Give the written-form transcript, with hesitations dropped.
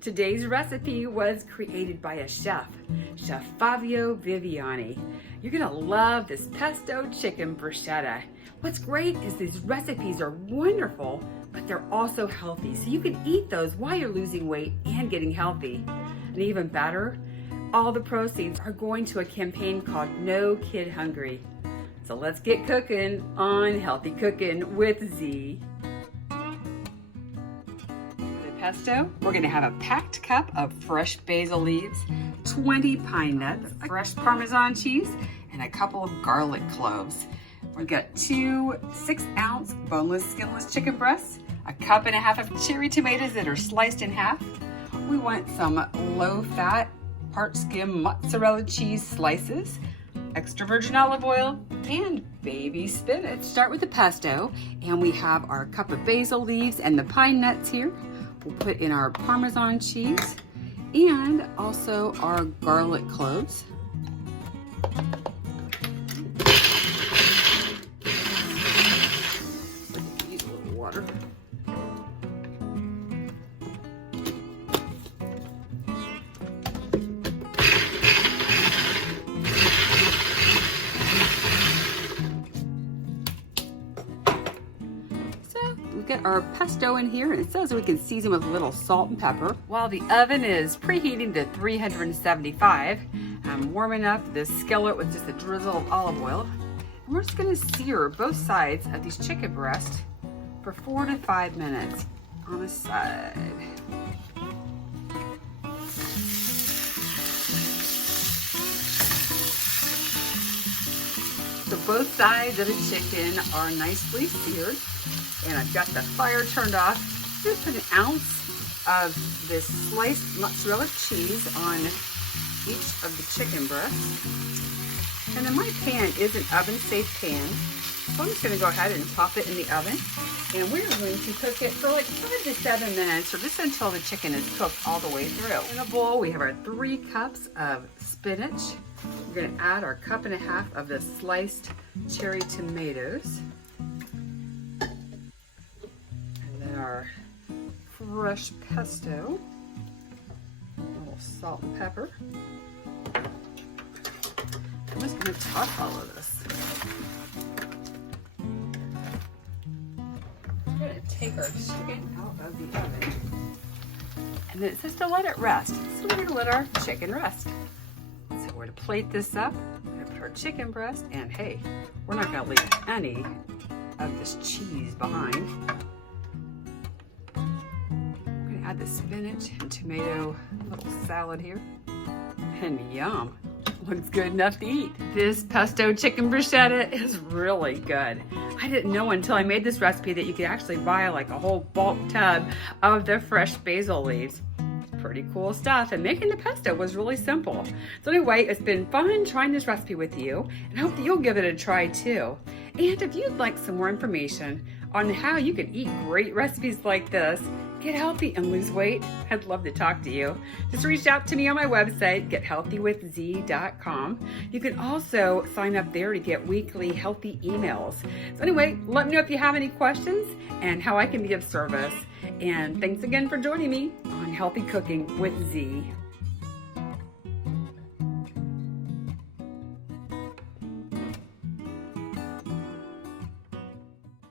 Today's recipe was created by a chef, Chef Fabio Viviani. You're gonna love this pesto chicken bruschetta. What's great is these recipes are wonderful, but they're also healthy. So you can eat those while you're losing weight and getting healthy. And even better, all the proceeds are going to a campaign called No Kid Hungry. So let's get cooking on Healthy Cooking with Z. Pesto, we're going to have a packed cup of fresh basil leaves, 20 pine nuts, fresh Parmesan cheese, and a couple of garlic cloves. We've got 2 6-ounce boneless, skinless chicken breasts, a cup and a half of cherry tomatoes that are sliced in half. We want some low-fat, part-skim mozzarella cheese slices, extra virgin olive oil, and baby spinach. Start with the pesto, and we have our cup of basil leaves and the pine nuts here. We'll put in our Parmesan cheese and also our garlic cloves. Use a little water. Get our pesto in here, and it says we can season with a little salt and pepper. While the oven is preheating to 375, I'm warming up this skillet with just a drizzle of olive oil. And we're just gonna sear both sides of these chicken breasts for 4 to 5 minutes on a side. So both sides of the chicken are nicely seared. And I've got the fire turned off. Just put 1 ounce of this sliced mozzarella cheese on each of the chicken breasts. And then my pan is an oven-safe pan, so I'm just going to go ahead and pop it in the oven. And we're going to cook it for like 5 to 7 minutes, or just until the chicken is cooked all the way through. In a bowl, we have our 3 cups of spinach. We're going to add our cup and a half of the sliced cherry tomatoes. Our fresh pesto, a little salt and pepper. I'm just going to top all of this. We're going to take our chicken out of the oven, and then it says to let it rest. So we're going to let our chicken rest. So we're going to plate this up. We're going to put our chicken breast, and hey, we're not going to leave any of this cheese behind. Add the spinach and tomato little salad here, and yum, looks good enough to eat. This pesto chicken bruschetta is really good. I didn't know until I made this recipe that you could actually buy like a whole bulk tub of the fresh basil leaves. Pretty cool stuff, and making the pesto was really simple. So anyway, it's been fun trying this recipe with you, and I hope that you'll give it a try too. And if you'd like some more information on how you can eat great recipes like this, get healthy and lose weight, I'd love to talk to you. Just reach out to me on my website, gethealthywithz.com. You can also sign up there to get weekly healthy emails. So anyway, let me know if you have any questions and how I can be of service. And thanks again for joining me on Healthy Cooking with Z.